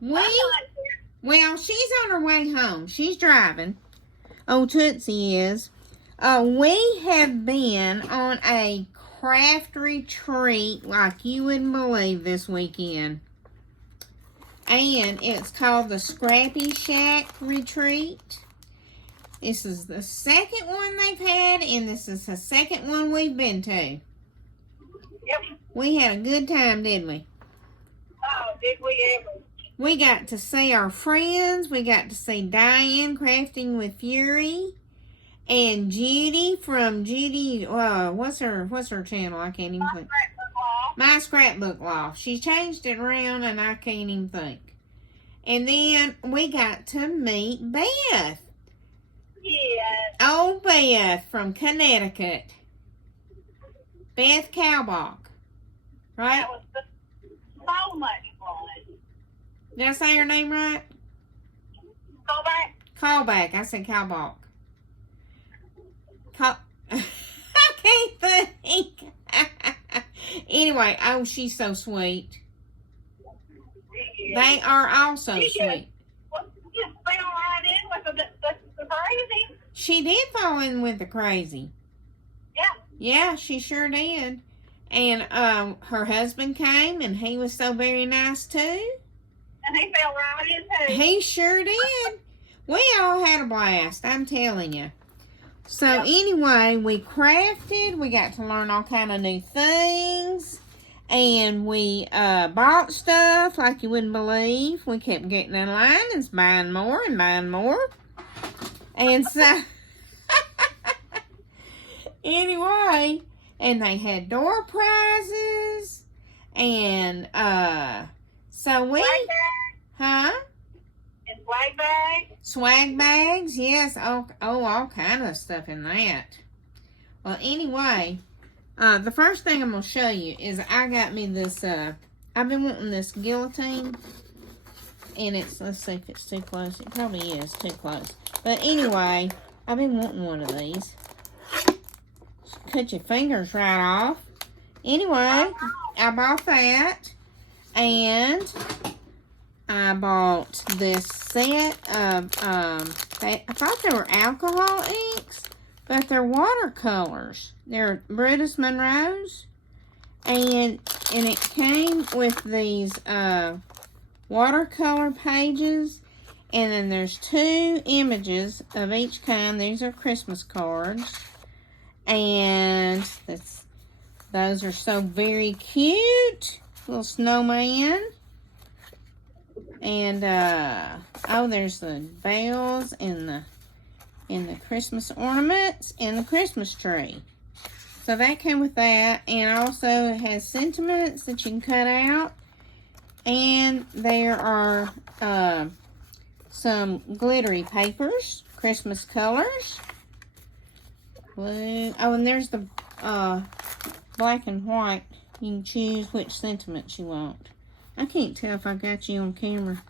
Well, she's on her way home. She's driving. Oh, Tootsie is. We have been on a craft retreat like you wouldn't believe this weekend. And it's called the ScrappyShak Retreat. This is the second one they've had, and this is the second one we've been to. Yep. We had a good time, didn't we? Oh, did we ever? We got to see our friends. We got to see Diane Crafting with Fury. And Judy from Judy, what's her channel? I can't even think. My Scrapbook Loft. She changed it around and I can't even think. And then we got to meet Beth. Yes. Oh, Beth from Connecticut. Beth Cowbach. Right? That was so much fun. Did I say her name right? Go back. Callback. I said Cowbach. I can't think. Anyway, oh, she's so sweet. They are also sweet. Just fell right in with the crazy. She did fall in with the crazy. Yeah. Yeah, she sure did. And her husband came, and he was so very nice too. And he fell right in too. He sure did. We all had a blast, I'm telling you. So anyway, we crafted. We got to learn all kind of new things. And we bought stuff like you wouldn't believe. We kept getting in line and buying more and buying more. And so, anyway, and they had door prizes. And so we, huh? And swag bags. Swag bags, yes. Oh, all kind of stuff in that. Well, anyway, the first thing I'm going to show you is I got me this, I've been wanting this guillotine. And it's, let's see if it's too close. It probably is too close. But anyway, I've been wanting one of these. Cut your fingers right off. Anyway, I bought that. And I bought this set of, I thought they were alcohol inks, but they're watercolors. They're Brutus Monroe's. And it came with these watercolor pages. And then there's 2 images of each kind. These are Christmas cards. And those are so very cute. Little snowman. And, oh, there's the bells and the Christmas ornaments and the Christmas tree. So that came with that. And also it has sentiments that you can cut out. And there are some glittery papers, Christmas colors. Blue. Oh, and there's the black and white. You can choose which sentiments you want. I can't tell if I got you on camera,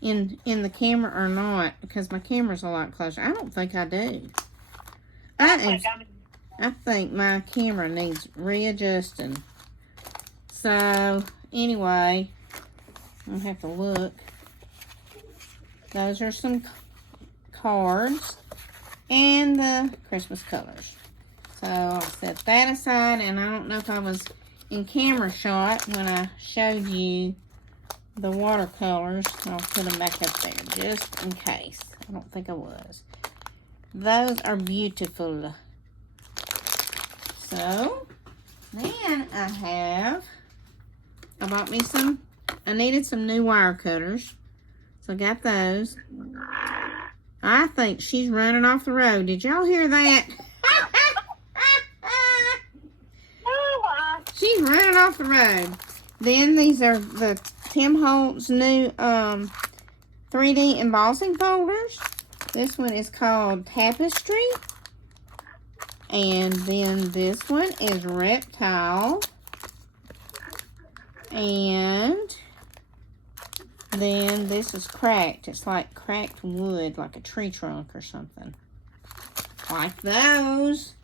in the camera or not, because my camera's a lot closer. I don't think I do. I think my camera needs readjusting. So, anyway, I'll have to look. Those are some cards and the Christmas colors. So, I'll set that aside, and I don't know if I was in camera shot when I showed you the watercolors. I'll put them back up there just in case. I don't think I was. Those are beautiful. So, then I bought me I needed some new wire cutters. So I got those. I think she's running off the road. Did y'all hear that? She's running off the road. Then these are the Tim Holtz new 3D embossing folders. This one is called Tapestry. And then this one is Reptile. And then this is Cracked. It's like cracked wood, like a tree trunk or something. Like those.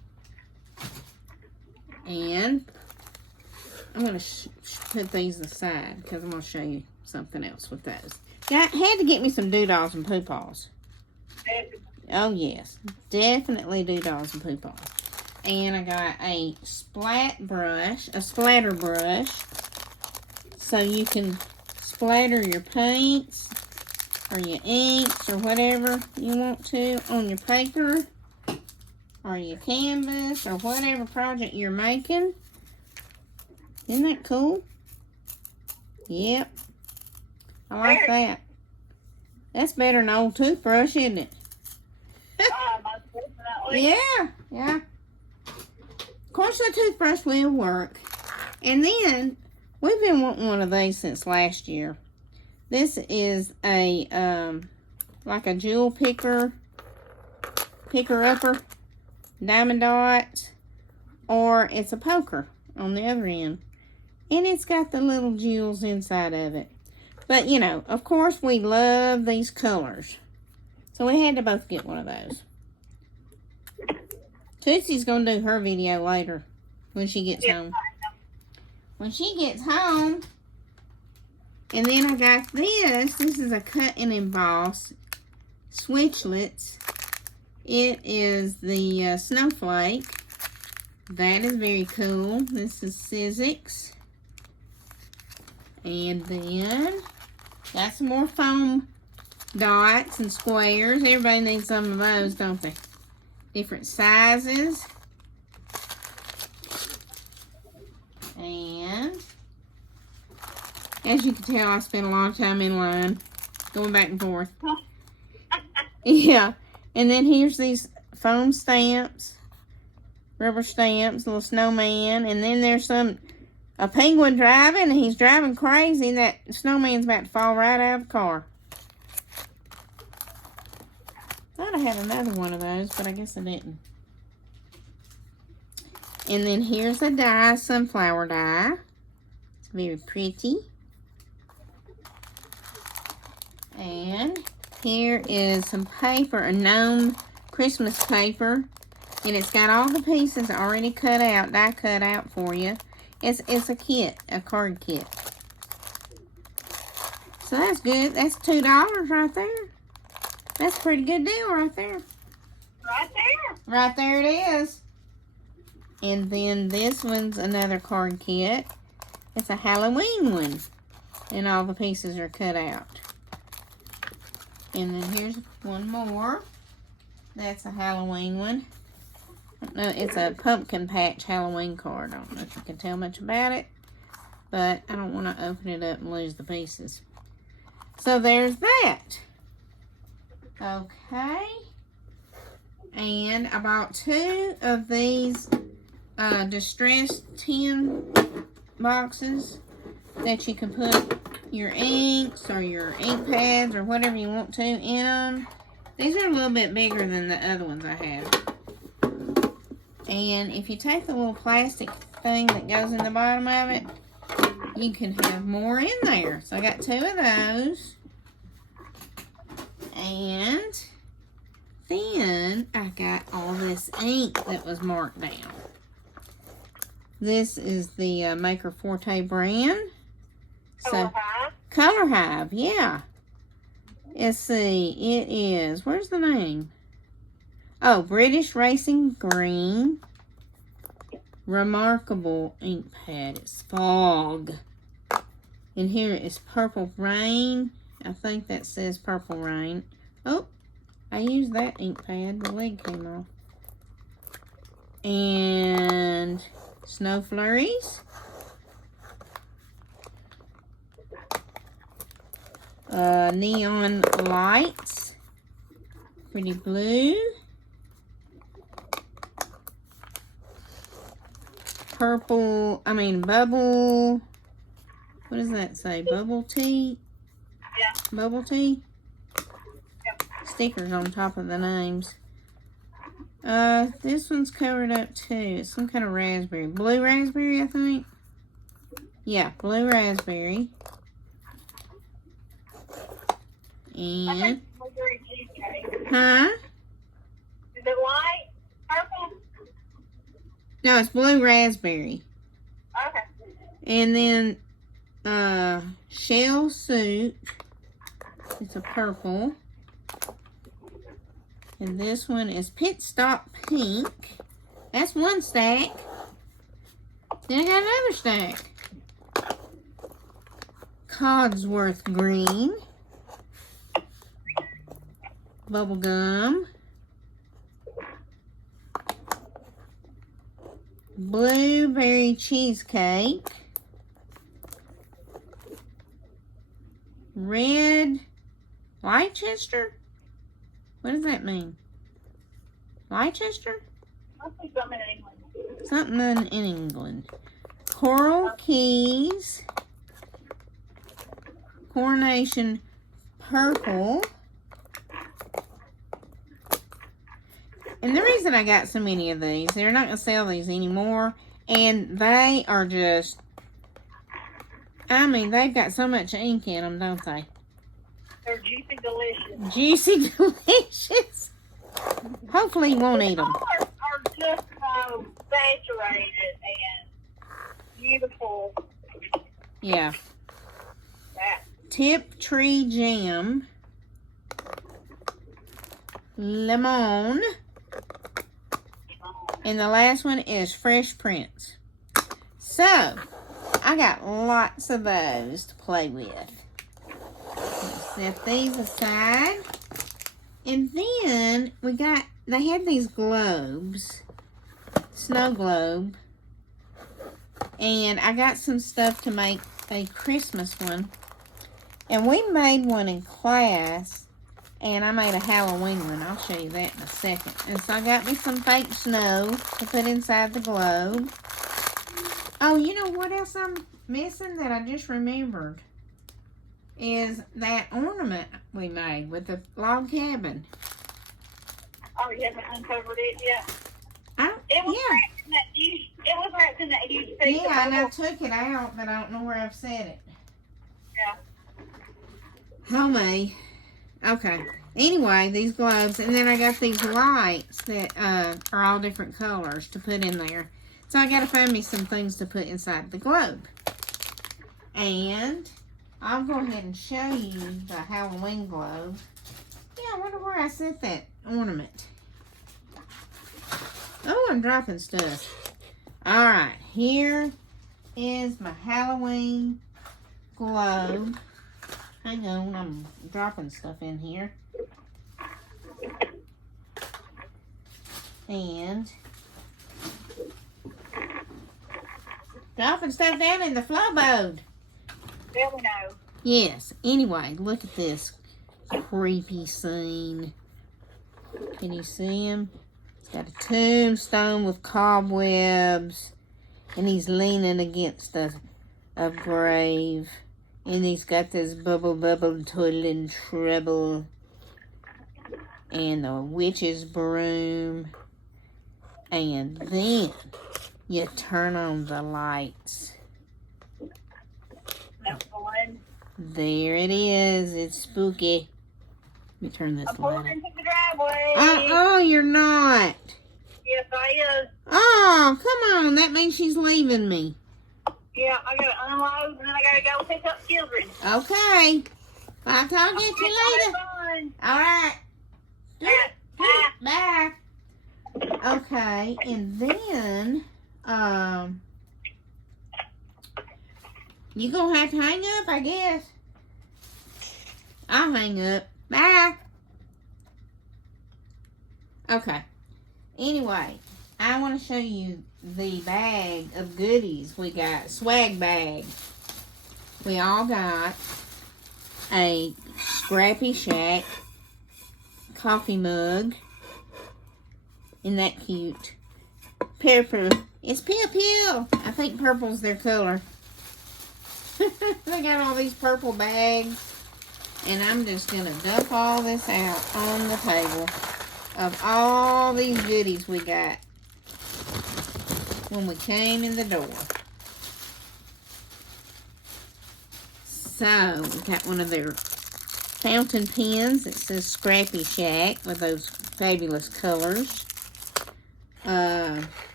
And I'm going to put these aside because I'm going to show you something else with those. Had to get me some doodles and poopaws. Oh, yes. Definitely doodles and poopaws. And I got a splatter brush. So you can splatter your paints or your inks or whatever you want to on your paper or your canvas or whatever project you're making. Isn't that cool? Yep. I like that. That's better than an old toothbrush, isn't it? Yeah, yeah. Of course, the toothbrush will work. And then, we've been wanting one of these since last year. This is a, like a jewel picker-upper, diamond dots, or it's a poker on the other end. And it's got the little jewels inside of it. But, you know, of course, we love these colors. So we had to both get one of those. Tootsie's going to do her video later when she gets home. When she gets home, and then I got this. This is a cut and emboss switchlets. It is the snowflake. That is very cool. This is Sizzix. And then got some more foam dots and squares. Everybody needs some of those, don't they? Different sizes. And as you can tell, I spent a long time in line going back and forth. Yeah. And then here's these foam stamps, rubber stamps, little snowman. And then there's a penguin driving, and he's driving crazy. That snowman's about to fall right out of the car. Thought I had another one of those, but I guess I didn't. And then here's a die, sunflower die. It's very pretty. And here is some paper, a gnome Christmas paper. And it's got all the pieces already cut out, die cut out for you. It's a kit, a card kit. So that's good. That's $2 right there. That's a pretty good deal right there. Right there. Right there it is. And then this one's another card kit. It's a Halloween one. And all the pieces are cut out. And then here's one more. That's a Halloween one. No, it's a pumpkin patch Halloween card. I don't know if you can tell much about it. But I don't want to open it up and lose the pieces. So there's that. Okay. And I bought 2 of these distressed tin boxes that you can put your inks or your ink pads or whatever you want to in them. These are a little bit bigger than the other ones I have. And if you take the little plastic thing that goes in the bottom of it, you can have more in there. So I got 2 of those. And then I got all this ink that was marked down. This is the Maker Forte brand. So, Color Hive, yeah. Let's see, it is, where's the name? Oh, British Racing Green. Remarkable ink pad. It's Fog. And here is Purple Rain. I think that says Purple Rain. Oh, I used that ink pad. The lid came off. And Snow Flurries. Neon Lights. Pretty Blue. Bubble. What does that say? Bubble tea? Yeah. Bubble tea? Yep. Stickers on top of the names. This one's covered up too. It's some kind of raspberry. Blue raspberry, I think. Yeah, blue raspberry. And huh? Is it light? Purple? No, it's blue raspberry. Okay. And then shell suit. It's a purple. And this one is Pit Stop Pink. That's one stack. Then I got another stack. Codsworth Green. Bubblegum. Blueberry Cheesecake. Red Leicester? What does that mean? Leicester? Must be something in England. Something in England. Coral Keys. Coronation Purple. And the reason I got so many of these, they're not going to sell these anymore. And they are just, I mean, they've got so much ink in them, don't they? They're juicy delicious. Juicy delicious. Hopefully you won't eat them. Colors are just so saturated and beautiful. Yeah. That. Tip Tree Jam. Lemon. And the last one is Fresh Prince. So, I got lots of those to play with. Let's set these aside. And then they had these globes. Snow globe. And I got some stuff to make a Christmas one. And we made one in class. And I made a Halloween one. I'll show you that in a second. And so I got me some fake snow to put inside the globe. Oh, you know what else I'm missing that I just remembered? Is that ornament we made with the log cabin. Oh, you haven't uncovered it yet? It was wrapped in that huge piece Yeah, of and I bubble. took it out, but I don't know where I've set it. Yeah. Homemade. Okay. Anyway, these globes, and then I got these lights that are all different colors to put in there. So I got to find me some things to put inside the globe. And I'll go ahead and show you the Halloween globe. Yeah, I wonder where I set that ornament. Oh, I'm dropping stuff. Alright, here is my Halloween globe. Hang on, I'm dropping stuff in here. And dropping stuff down in the flow boat. There we know. Yes, anyway, look at this creepy scene. Can you see him? He's got a tombstone with cobwebs. And he's leaning against a grave. And he's got this bubble, toilet and treble. And the witch's broom. And then you turn on the lights. That's the one. There it is. It's spooky. Let me turn this I'm light pulling on. into the driveway. Oh, you're not. Yes, I is. Oh, come on. That means she's leaving me. Yeah, I gotta unload and then I gotta go pick up children. Okay. I'll talk to you later. Fun. All right. Bye. Bye. Okay, and then, you gonna have to hang up, I guess. I'll hang up. Bye. Okay. Anyway, I want to show you the bag of goodies we got. Swag bag. We all got a ScrappyShak coffee mug. Isn't that cute? Purple. It's Pill. I think purple's their color. They got all these purple bags. And I'm just going to dump all this out on the table of all these goodies we got when we came in the door. So, we got one of their fountain pens that says ScrappyShak with those fabulous colors.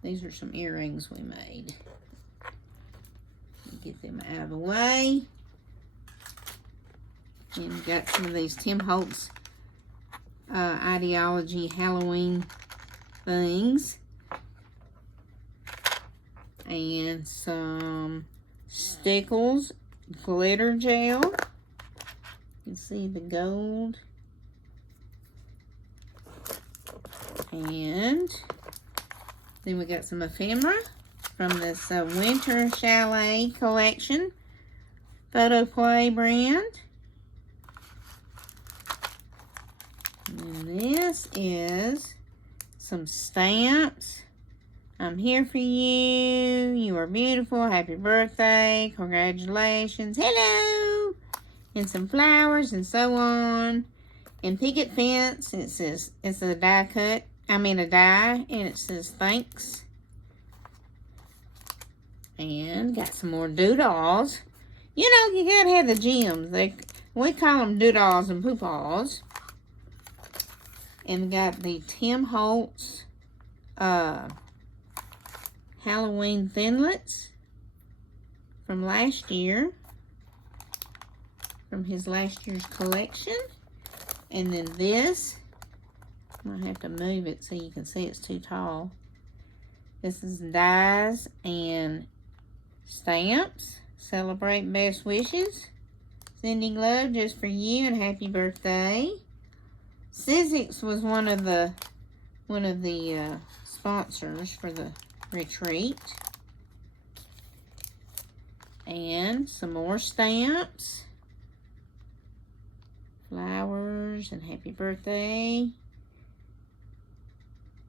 These are some earrings we made. Get them out of the way. And got some of these Tim Holtz Ideology Halloween things. And some Stickles glitter gel. You can see the gold. And then we got some ephemera from this Winter Chalet collection. Photo Play brand. And this is some stamps. I'm here for you. You are beautiful. Happy birthday. Congratulations. Hello. And some flowers and so on. And picket fence. It says it's a die cut. I mean a die. And it says thanks. And got some more doodles. You know, you gotta have the gems. We call them doodles and poopaws. And we got the Tim Holtz Halloween Thinlets from last year, from his last year's collection. And then this, I might have to move it so you can see it's too tall. This is dies and stamps. Celebrate best wishes. Sending love just for you and happy birthday. Sizzix was one of the sponsors for the retreat. And some more stamps. Flowers and happy birthday.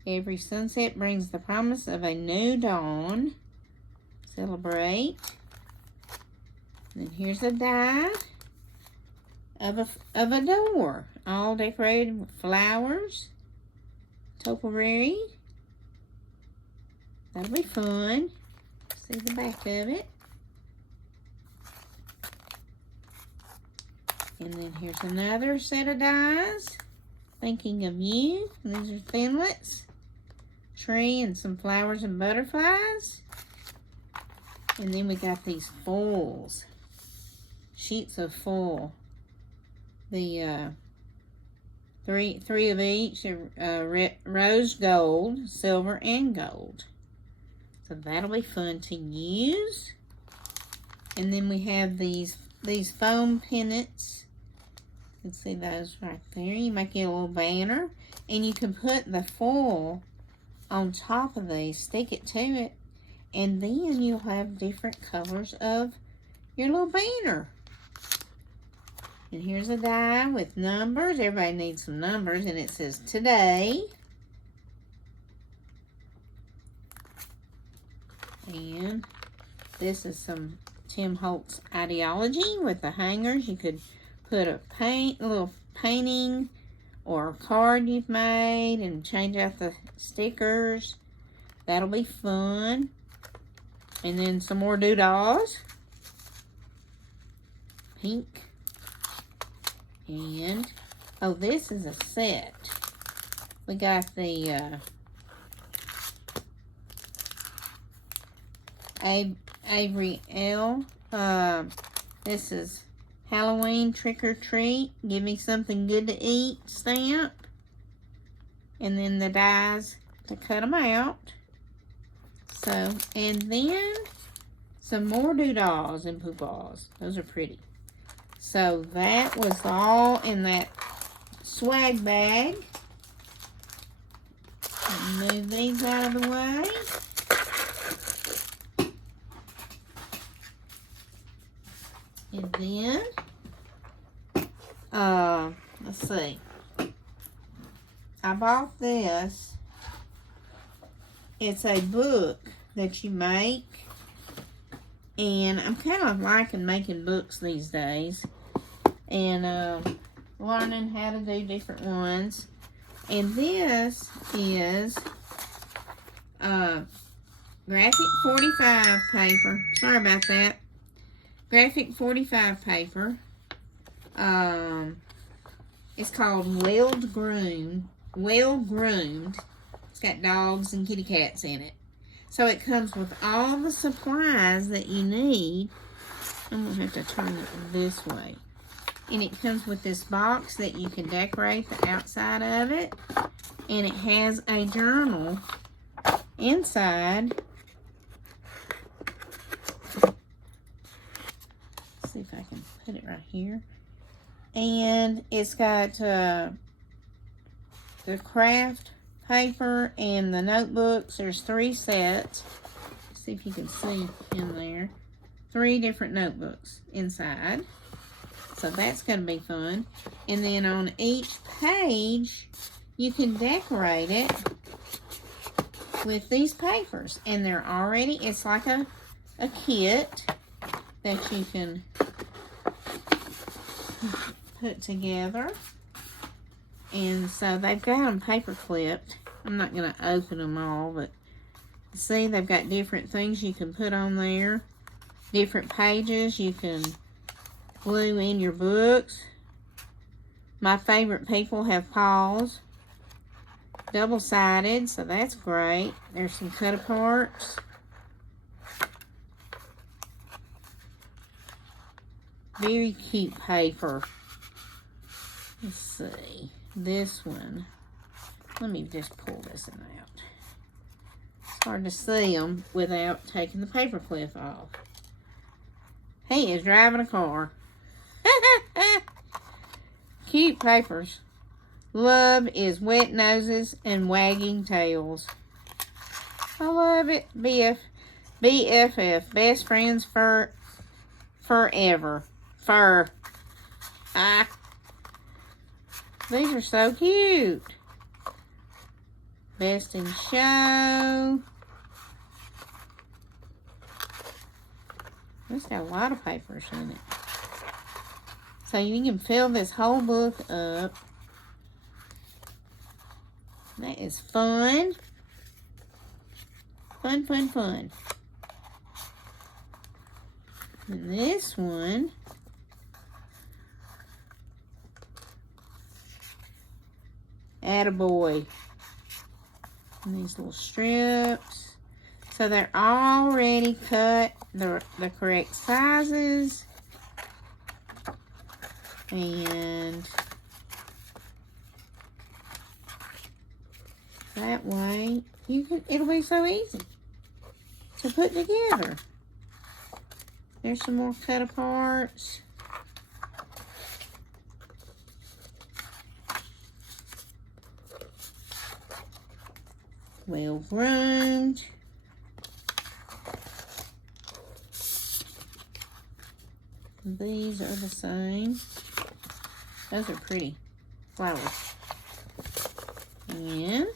Every sunset brings the promise of a new dawn. Celebrate. And then here's a die of a door, all decorated with flowers. Topiary. That'll be fun. See the back of it. And then here's another set of dies. Thinking of you. These are Thinlets. Tree and some flowers and butterflies. And then we got these foils. Sheets of foil. The three of each, rose gold, silver, and gold. So that'll be fun to use. And then we have these foam pennants. You can see those right there. You make it a little banner. And you can put the foil on top of these, stick it to it, and then you'll have different colors of your little banner. And here's a die with numbers. Everybody needs some numbers. And it says today. And this is some Tim Holtz Ideology with the hangers. You could put a little painting or a card you've made and change out the stickers. That'll be fun. And then some more doodles. Pink. And, oh, this is a set. We got the Avery L. This is Halloween Trick or Treat. Give me something good to eat stamp. And then the dies to cut them out. So, and then some more doodles and poopaws. Those are pretty. So that was all in that swag bag. Move these out of the way. And then, let's see. I bought this. It's a book that you make. And I'm kind of liking making books these days. And learning how to do different ones. And this is graphic 45 paper. Sorry about that. Graphic 45 paper. It's called Well Groomed. It's got dogs and kitty cats in it. So it comes with all the supplies that you need. I'm going to have to turn it this way. And it comes with this box that you can decorate the outside of it. And it has a journal inside. Let's see if I can put it right here. And it's got the craft paper and the notebooks. There's 3 sets. Let's see if you can see in there. 3 different notebooks inside. So that's going to be fun. And then on each page, you can decorate it with these papers. And they're already, it's like a kit that you can put together. And so they've got them paper clipped. I'm not going to open them all, but see, they've got different things you can put on there. Different pages you can glue in your books. My favorite people have paws. Double-sided, so that's great. There's some cut-aparts. Very cute paper. Let's see. This one. Let me just pull this one out. It's hard to see them without taking the paper clip off. He is driving a car. Cute papers. Love is wet noses and wagging tails. I love it. BFF. Best friends forever. These are so cute. Best in show. It's got a lot of papers in it. So you can fill this whole book up. That is fun. Fun. And this one. Attaboy. And these little strips. So they're already cut the correct sizes. And that way it'll be so easy to put together. There's some more cut aparts. Well groomed. These are the same. Those are pretty flowers. And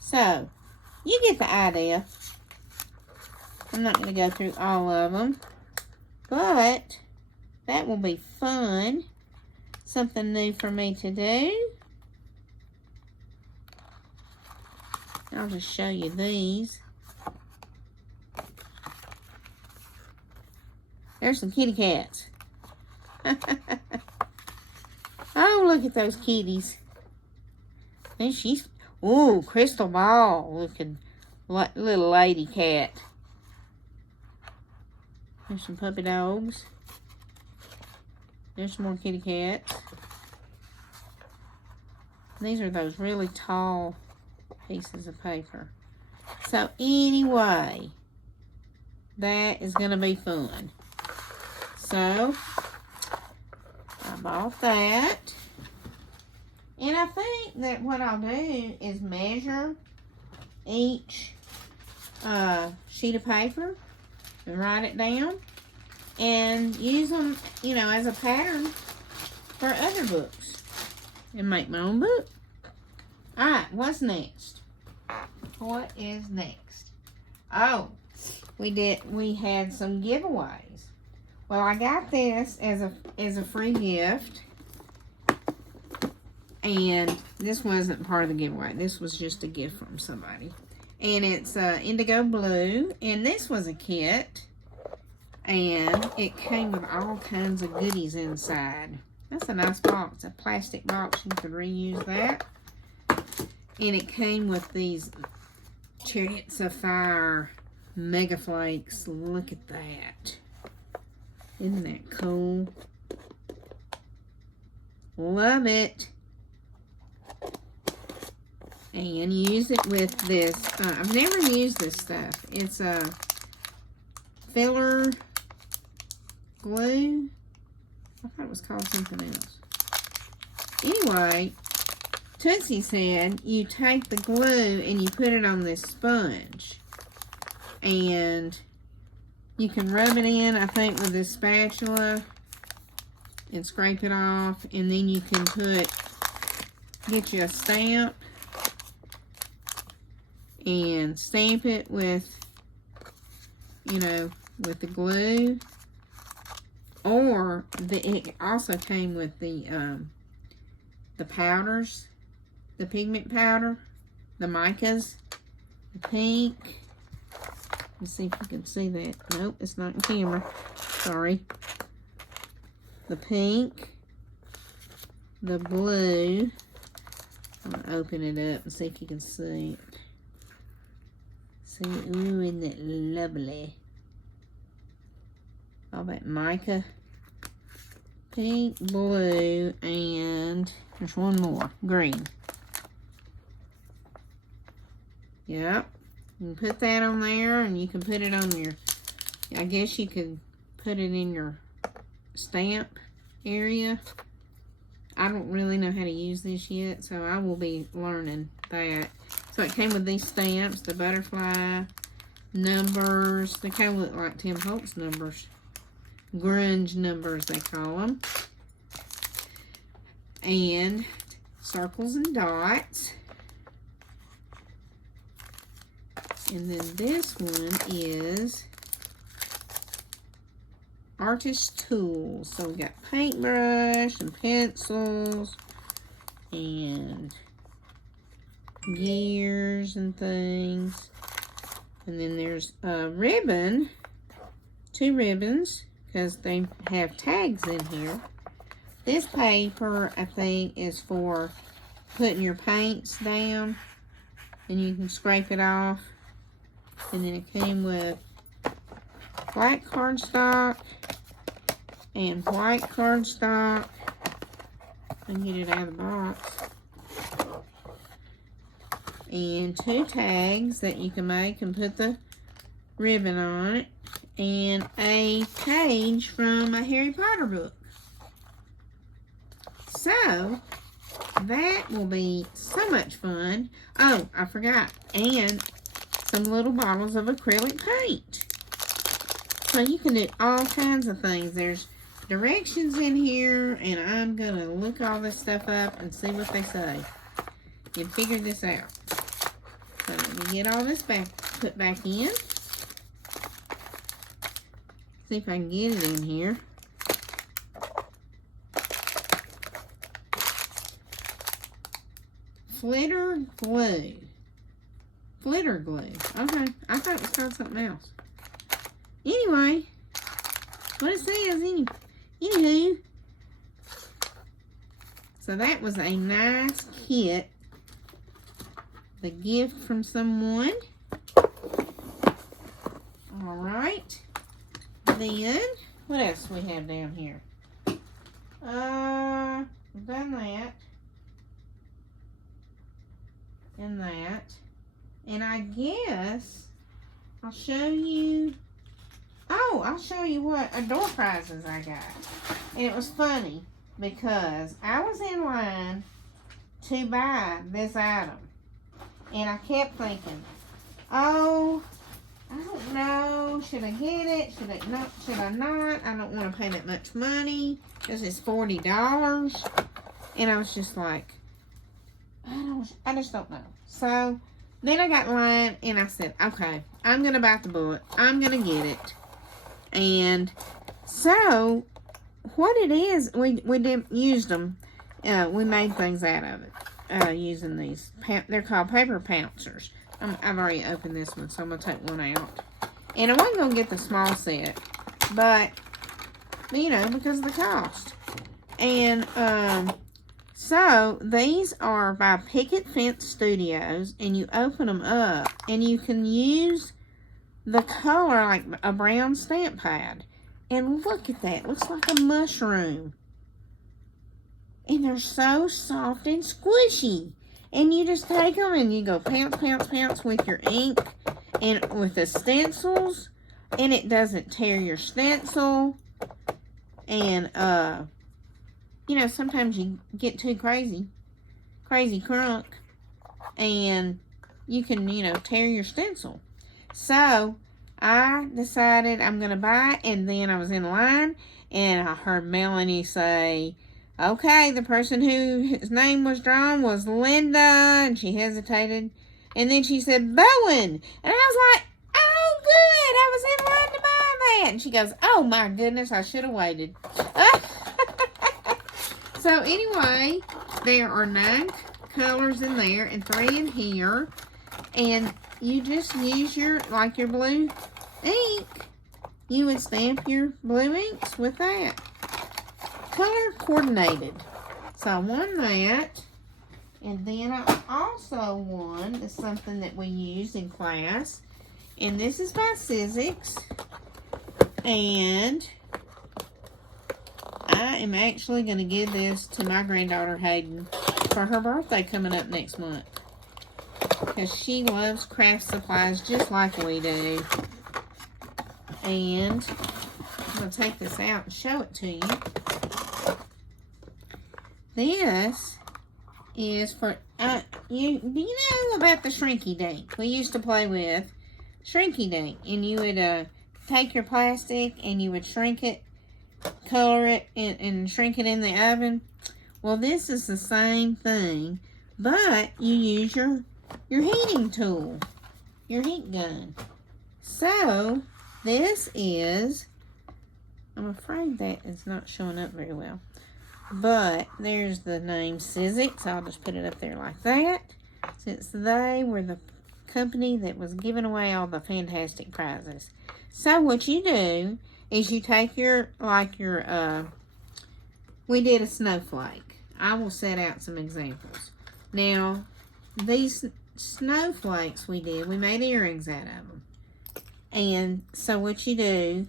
so, you get the idea. I'm not going to go through all of them, but that will be fun. Something new for me to do. I'll just show you these. There's some kitty cats. Oh, look at those kitties. And she's, ooh, crystal ball looking little lady cat. There's some puppy dogs. There's some more kitty cats. These are those really tall pieces of paper. So anyway, that is going to be fun. So, I bought that. And I think that what I'll do is measure each sheet of paper and write it down and use them, you know, as a pattern for other books and make my own book. Alright, what's next? What is next? Oh, we had some giveaways. Well, I got this as a free gift. And this wasn't part of the giveaway. This was just a gift from somebody. And it's indigo blue. And this was a kit. And it came with all kinds of goodies inside. That's a nice box. A plastic box. You could reuse that. And it came with these Chariots of Fire Mega Flakes. Look at that. Isn't that cool? Love it. And use it with this. I've never used this stuff. It's a filler glue. I thought it was called something else. Anyway, Tootsie said you take the glue and you put it on this sponge. And you can rub it in, I think, with this spatula and scrape it off. And then you can get you a stamp and stamp it with, you know, with the glue. Or it also came with the powders, the pigment powder, the micas, the pink. Let's see if you can see that. Nope, it's not in camera. Sorry. The pink, the blue. I'm gonna open it up and see if you can see it. See, ooh, isn't it lovely? All that mica. Pink, blue, and there's one more, green. Yep. You can put that on there, and you can put it on your, I guess you could put it in your stamp area. I don't really know how to use this yet, so I will be learning that. So it came with these stamps, the butterfly numbers. They kind of look like Tim Holtz numbers. Grunge numbers, they call them. And circles and dots. And then this one is artist tools. So we got paintbrush and pencils and gears and things. And then there's a ribbon, 2 ribbons, because they have tags in here. This paper, I think, is for putting your paints down, and you can scrape it off. And then it came with black cardstock and white cardstock. I can get it out of the box. And 2 tags that you can make and put the ribbon on it. And a page from a Harry Potter book. So, that will be so much fun. Oh, I forgot. And some little bottles of acrylic paint. So you can do all kinds of things. There's directions in here, and I'm going to look all this stuff up and see what they say. And figure this out. So let me get all this put back in. See if I can get it in here. Flitter glue. Flitter glue. Okay. I thought it was called something else. Anyway, what it says, anywho. So that was a nice kit. The gift from someone. Alright. Then, what else we have down here? We've done that. And that. And I guess I'll show you. Oh, I'll show you what door prizes I got. And it was funny because I was in line to buy this item. And I kept thinking, oh, I don't know. Should I get it? Should I not? I don't want to pay that much money. This is $40. And I was just like, I just don't know. So then I got in line and I said, okay, I'm going to bite the bullet. I'm going to get it. And so what it is, we used them. We made things out of it using these. They're called paper pouncers. I've already opened this one, so I'm going to take one out. And I wasn't going to get the small set, but, you know, because of the cost. And so these are by Picket Fence Studios, and you open them up, and you can use the color like a brown stamp pad. And look at that. It looks like a mushroom. And they're so soft and squishy. And you just take them and you go pounce, pounce, pounce with your ink and with the stencils. And it doesn't tear your stencil. And, you know, sometimes you get too crazy crunk. And you can, you know, tear your stencil. So, I decided I'm going to buy it. And then I was in line. And I heard Melanie say, okay, the person whose name was drawn was Linda, and she hesitated. And then she said, Bowen. And I was like, oh, good, I was in line to buy that. And she goes, oh, my goodness, I should have waited. So, anyway, there are 9 colors in there and 3 in here. And you just use your, like your blue ink. You would stamp your blue inks with that. Color coordinated. So I won that. And then I also won something that we used in class. And this is by Sizzix. And I am actually going to give this to my granddaughter Hayden for her birthday coming up next month. Because she loves craft supplies just like we do. And I'm going to take this out and show it to you. This is for, do you know about the Shrinky Dink? We used to play with Shrinky Dink. And you would take your plastic and you would shrink it, color it, and shrink it in the oven. Well, this is the same thing, but you use your heating tool, your heat gun. So, this is, I'm afraid that is not showing up very well. But there's the name Sizzix. I'll just put it up there like that. Since they were the company that was giving away all the fantastic prizes. So what you do is you take your, we did a snowflake. I will set out some examples. Now, these snowflakes we made earrings out of them. And so what you do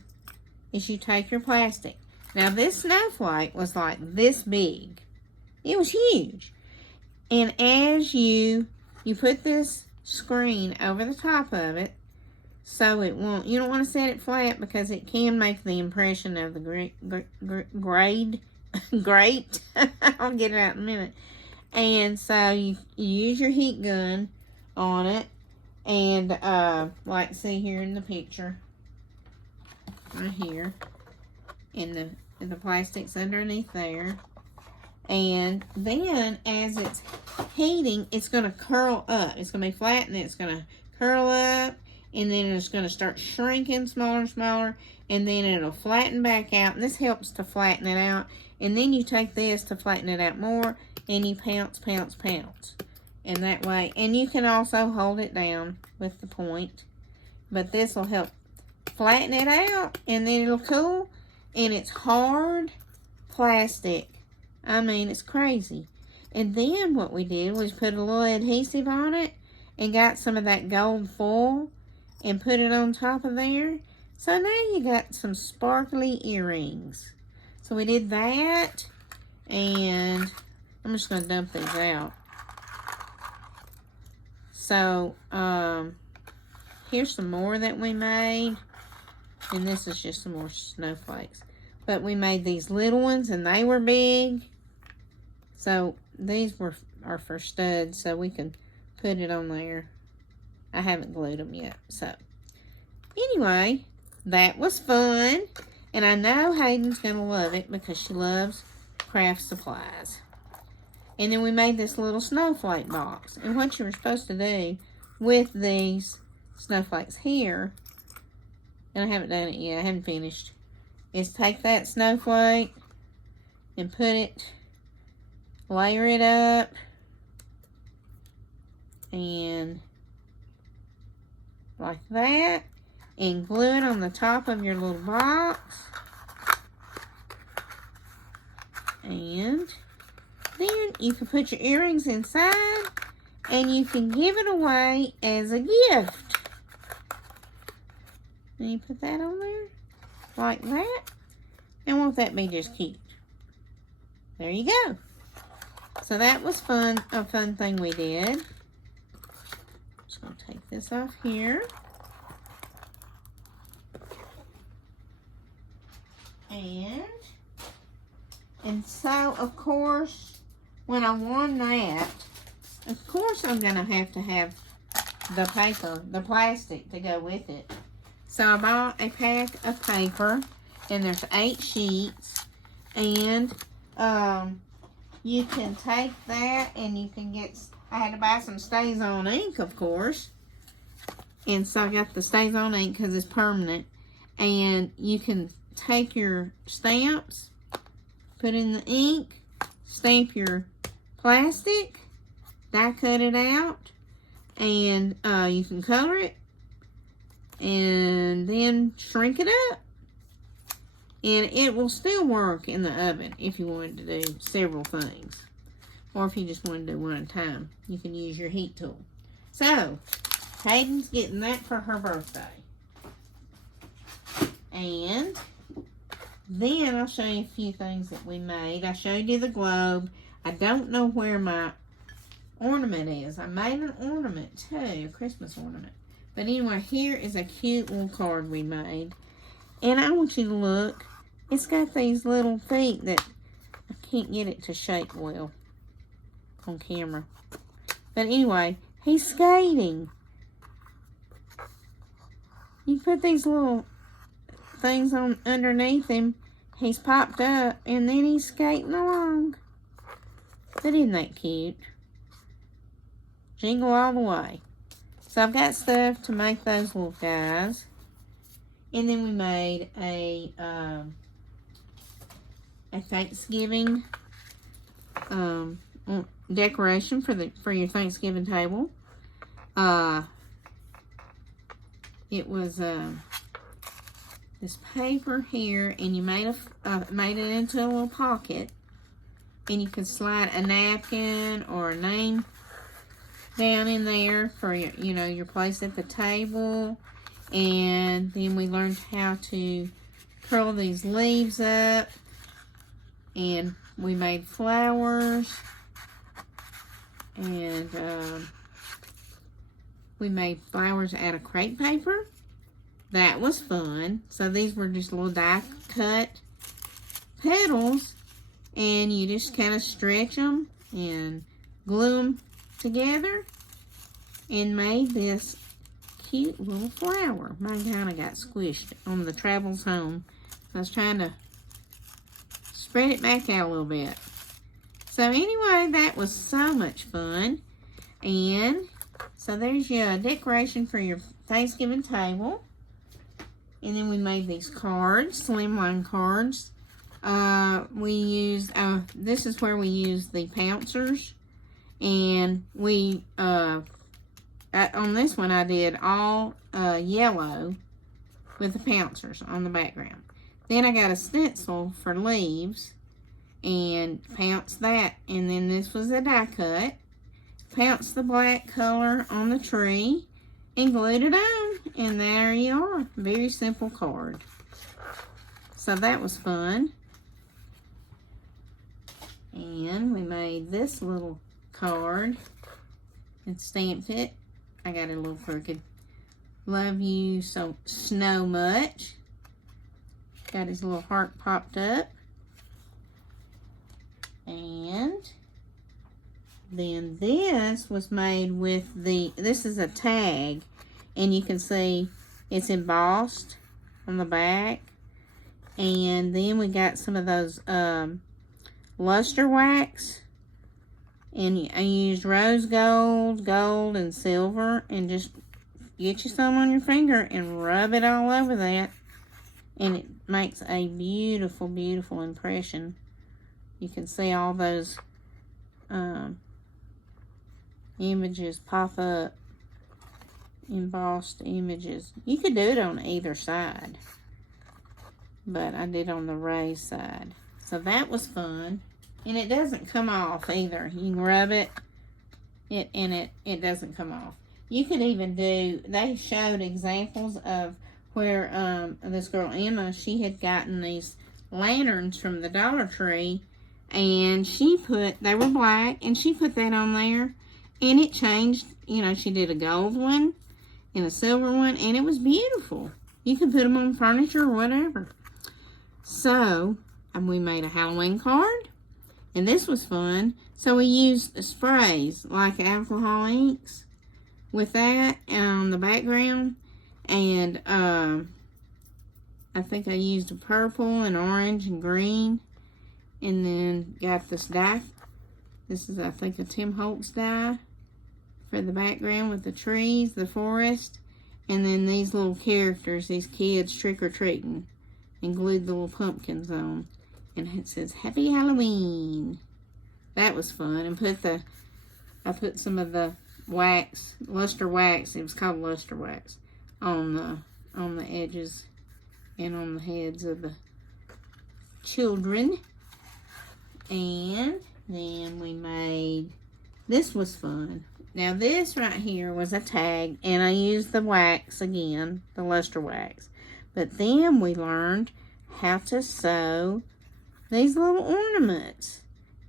is you take your plastic. Now, this snowflake was like this big. It was huge. And as you put this screen over the top of it, so it won't, you don't want to set it flat because it can make the impression of the grate. I'll get it out in a minute. And so you use your heat gun on it. And, like see here in the picture. Right here. And the plastic's underneath there. And then as it's heating, it's going to curl up. It's going to be flat and then it's going to curl up. And then it's going to start shrinking smaller and smaller. And then it'll flatten back out. And this helps to flatten it out. And then you take this to flatten it out more. And you pounce, pounce, pounce. And that way. And you can also hold it down with the point. But this will help flatten it out. And then it'll cool. And it's hard plastic. I mean, it's crazy. And then what we did was put a little adhesive on it. And got some of that gold foil. And put it on top of there. So now you got some sparkly earrings. So we did that. And I'm just going to dump these out. So, here's some more that we made. And this is just some more snowflakes. But we made these little ones and they were big. So these are for studs, so we can put it on there. I haven't glued them yet. So anyway, that was fun. And I know Hayden's going to love it because she loves craft supplies. And then we made this little snowflake box. And what you were supposed to do with these snowflakes here, and I haven't done it yet, I haven't finished, is take that snowflake and put it, layer it up, and like that, and glue it on the top of your little box. And then you can put your earrings inside, and you can give it away as a gift. And you put that on there, like that. And won't that be just cute? There you go. So that was fun, a fun thing we did. Just gonna take this off here. And so, of course, when I won that, of course I'm gonna have to have the paper, the plastic to go with it. So I bought a pack of paper, and there's 8 sheets, and you can take that and you can get, I had to buy some Stays On ink, of course, and so I got the Stays On ink because it's permanent, and you can take your stamps, put in the ink, stamp your plastic, die cut it out, and you can color it, and then shrink it up, and it will still work in the oven if you wanted to do several things, or if you just wanted to do one at a time, you can use your heat tool. So Hayden's getting that for her birthday, and then I'll show you a few things that we made. I showed you the globe. I don't know where my ornament is. I made an ornament too, a Christmas ornament. But anyway, here is a cute little card we made. And I want you to look. It's got these little feet that I can't get it to shake well on camera. But anyway, he's skating. You put these little things on underneath him, he's popped up, and then he's skating along. But isn't that cute? Jingle all the way. So I've got stuff to make those little guys, and then we made a Thanksgiving decoration for your Thanksgiving table. It was this paper here, and you made it into a little pocket, and you can slide a napkin or a name down in there for your, your place at the table. And then we learned how to curl these leaves up, and we made flowers, and we made flowers out of crepe paper. That was fun. So these were just little die cut petals, and you just kind of stretch them and glue them together and made this cute little flower. Mine kind of got squished on the travels home. I was trying to spread it back out a little bit. So anyway, that was so much fun. And so there's your decoration for your Thanksgiving table. And then we made these cards, slimline cards. We used, this is where we used the pouncers. And we, on this one I did all yellow with the pouncers on the background. Then I got a stencil for leaves and pounced that. And then this was a die cut. Pounced the black color on the tree and glued it on, and there you are. Very simple card. So that was fun. And we made this little card and stamped it. I got it a little crooked. Love you so much. Got his little heart popped up. And then this was made with this is a tag, and you can see it's embossed on the back. And then we got some of those luster wax, and I used rose gold, and silver, and just get you some on your finger and rub it all over that, and it makes a beautiful, beautiful impression. You can see all those images pop up, embossed images. You could do it on either side, but I did on the raised side. So that was fun, and it doesn't come off either. You can rub it, it doesn't come off. You could even do, they showed examples of where this girl Emma, she had gotten these lanterns from the Dollar Tree, and they were black, and she put that on there, and it changed. You know, she did a gold one and a silver one, and it was beautiful. You could put them on furniture or whatever. So, we made a Halloween card, and this was fun. So we used sprays like alcohol inks with that on the background, and I think I used a purple and orange and green, and then got this dye. This is, I think, a Tim Holtz dye for the background with the trees, the forest, and then these little characters, these kids trick-or-treating, and glued the little pumpkins on. And it says, Happy Halloween. That was fun. And I put some of the wax, luster wax, it was called luster wax, on the edges and on the heads of the children. And then we made, this was fun. Now this right here was a tag, and I used the wax again, the luster wax. But then we learned how to sew these little ornaments,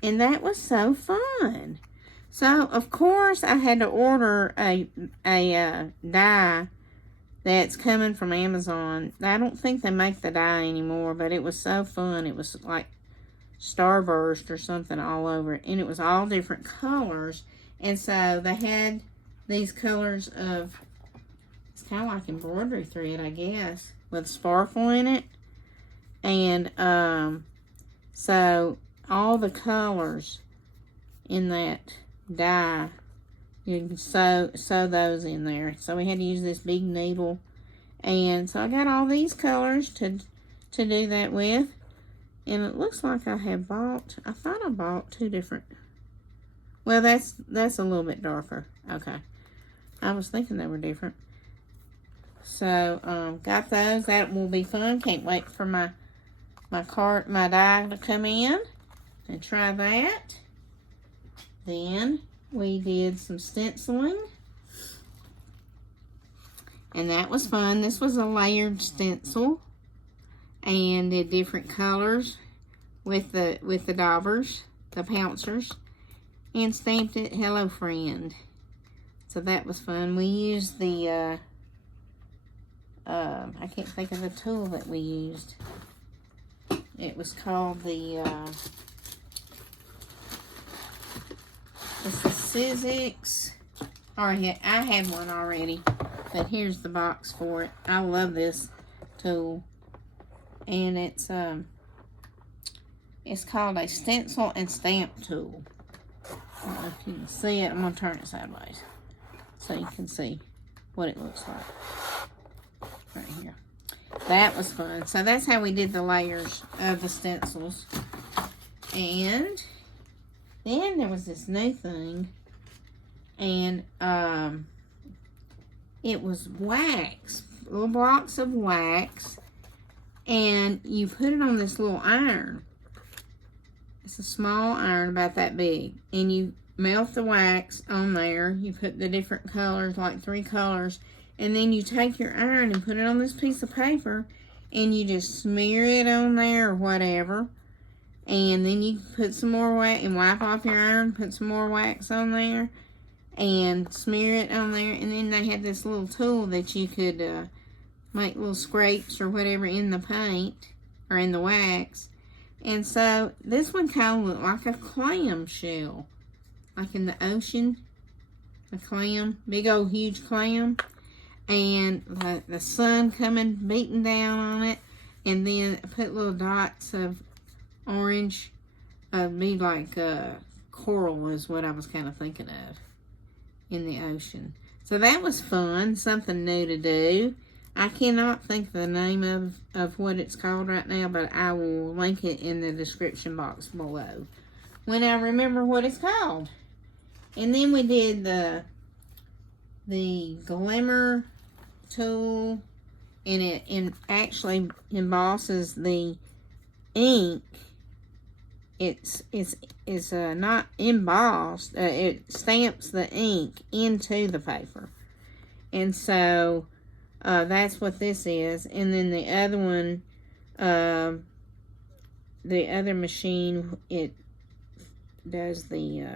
and that was so fun. So of course I had to order a dye that's coming from Amazon. I don't think they make the dye anymore, but it was so fun. It was like Starburst or something all over it, and it was all different colors. And so they had these colors of, it's kind of like embroidery thread, I guess, with sparkle in it. And so all the colors in that dye, you can sew those in there. So we had to use this big needle. And so I got all these colors to do that with. And it looks like I thought I bought two different. Well, that's a little bit darker. Okay. I was thinking they were different. So, got those. That will be fun. Can't wait for my dye to come in and try that. Then we did some stenciling, and that was fun. This was a layered stencil, and did different colors with the daubers, the pouncers, and stamped it Hello Friend. So that was fun. We used the I can't think of the tool that we used. It was called the it's the Sizzix. I had one already, but here's the box for it. I love this tool, and it's called a stencil and stamp tool. I don't know if you can see it. I'm gonna turn it sideways so you can see what it looks like right here. That was fun. So that's how we did the layers of the stencils. And then there was this new thing, and it was wax, little blocks of wax, and you put it on this little iron. It's a small iron about that big, and you melt the wax on there. You put the different colors, like 3 colors, and then you take your iron and put it on this piece of paper, and you just smear it on there or whatever. And then you put some more wax and wipe off your iron, put some more wax on there, and smear it on there. And then they had this little tool that you could make little scrapes or whatever in the paint or in the wax. And so this one kind of looked like a clam shell, like in the ocean, a clam, big old huge clam. And the sun coming, beating down on it, and then put little dots of orange, be like coral is what I was kind of thinking of in the ocean. So that was fun, something new to do. I cannot think of the name of what it's called right now, but I will link it in the description box below when I remember what it's called. And then we did the glimmer tool, and it actually embosses the ink. It's not embossed. It stamps the ink into the paper, and so That's what this is. And then the other one, the other machine, it does the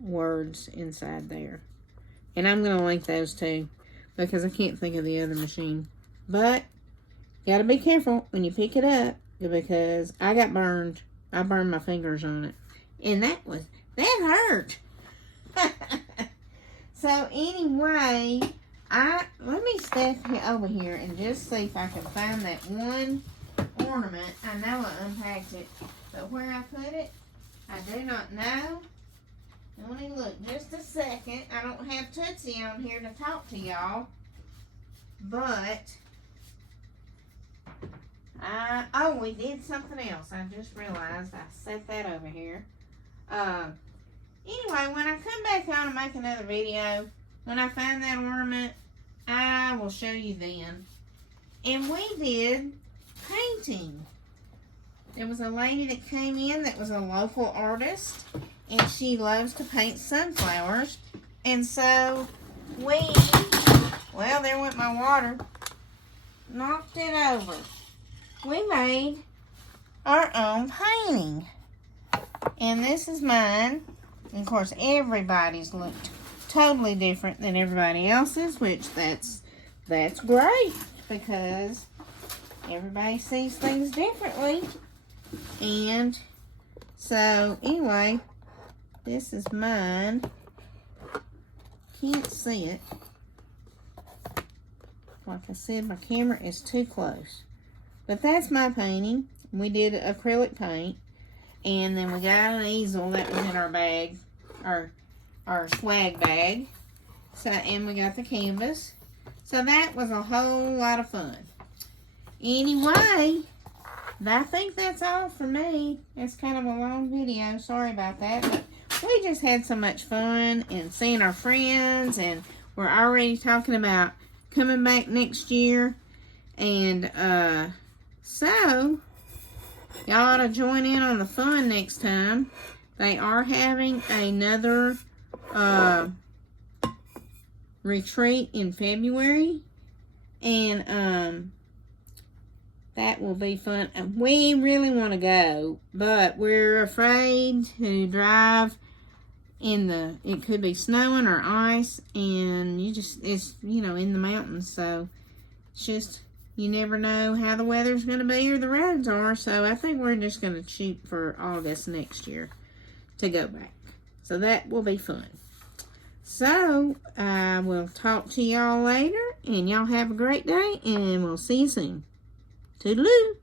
words inside there. And I'm going to link those too, because I can't think of the other machine. But you got to be careful when you pick it up, because I got burned. I burned my fingers on it. And that hurt. So anyway, let me step over here and just see if I can find that one ornament. I know I unpacked it, but where I put it, I do not know. Let me look just a second. I don't have Tootsie on here to talk to y'all, but oh, we did something else. I just realized I set that over here. Anyway, when I come back on and make another video, when I find that ornament, I will show you then. And we did painting. There was a lady that came in that was a local artist, and she loves to paint sunflowers. And so well, there went my water, knocked it over. We made our own painting. And this is mine. And of course, everybody's looked totally different than everybody else's, which that's great, because everybody sees things differently. And so anyway, this is mine. Can't see it. Like I said, my camera is too close. But that's my painting. We did acrylic paint. And then we got an easel that was in our bag, our swag bag. So, and we got the canvas. So that was a whole lot of fun. Anyway, I think that's all for me. It's kind of a long video. Sorry about that. But we just had so much fun and seeing our friends. And we're already talking about coming back next year. And so y'all ought to join in on the fun next time. They are having another retreat in February. And that will be fun. We really want to go, but we're afraid to drive in it could be snowing or ice, and it's, in the mountains, so it's just, you never know how the weather's going to be or the roads are. So I think we're just going to shoot for August next year to go back. So that will be fun. So I will talk to y'all later, and y'all have a great day, and we'll see you soon. Toodaloo.